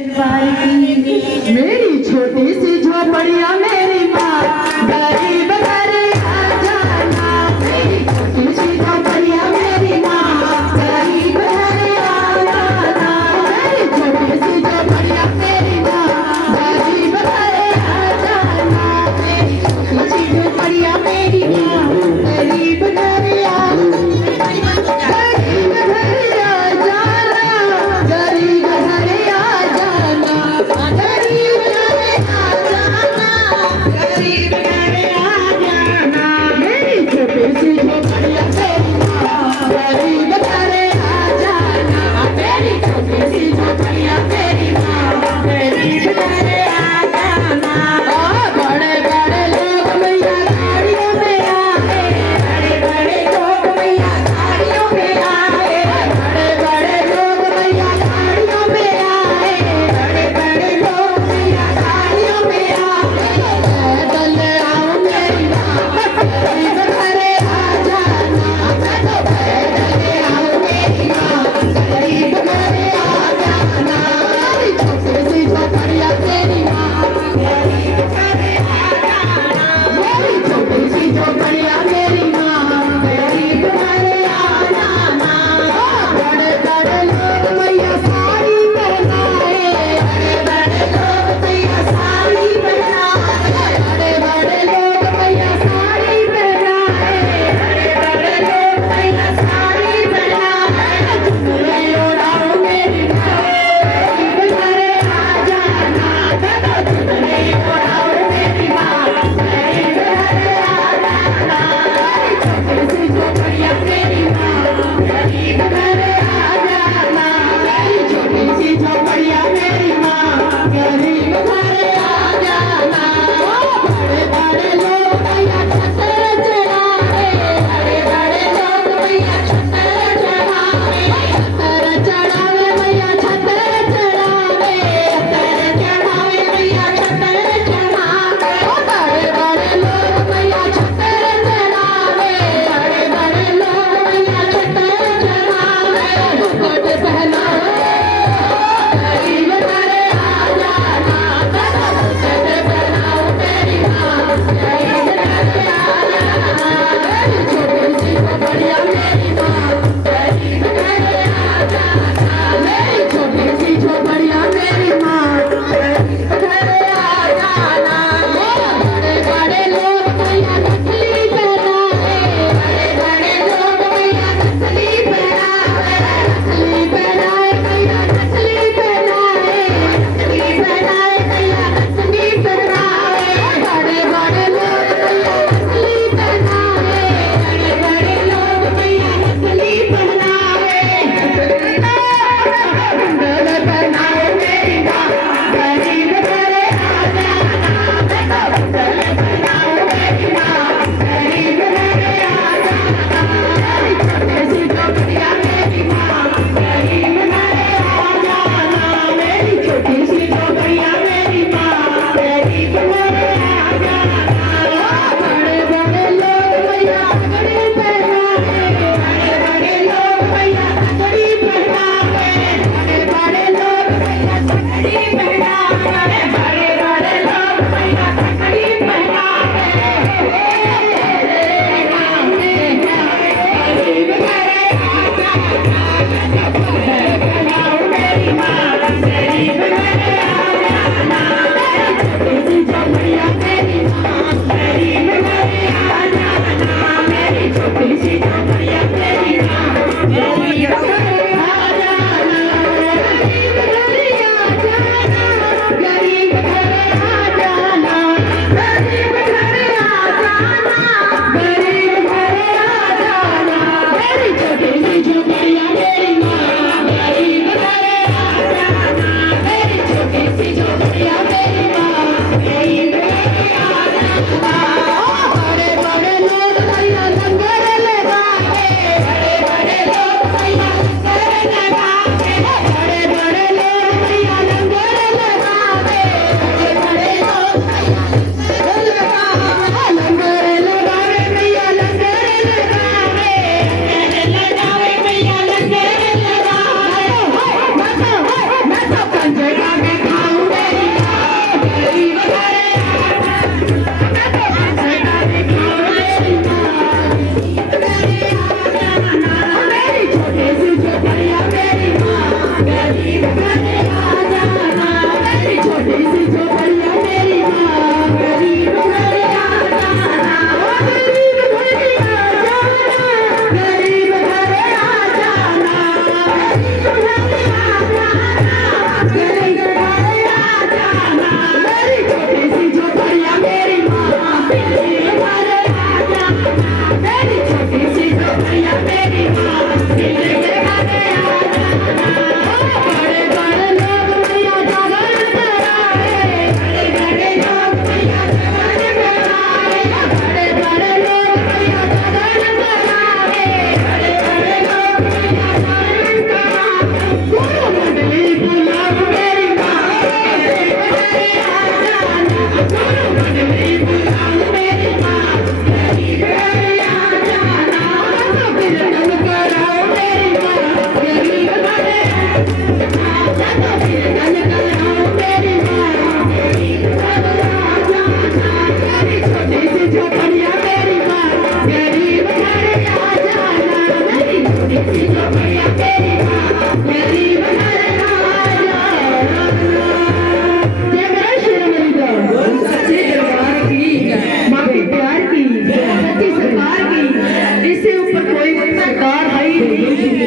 मेरी छोटी सी झोपड़िया मेरी माँ गरीब घर आ जाना। मेरी छोटी सी झोपड़िया मेरी माँ गरीब घर आ जाना। मेरी छोटी सी झोपड़िया मेरी माँ गरीब घर आ जाना। मेरी छोटी सी झोपड़िया मेरी माँ गरीब घर आ जाना। गरीब घर आ जाना। गरीब घर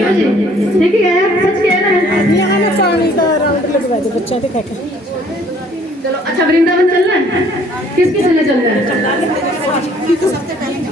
क्यों जी ठीक ही है सच कह रहे हैं यहाँ ना पानी का राउंड लगवा दो बच्चा दिखा के चलो अच्छा वृंदावन चलना है किसकी चलने चलना है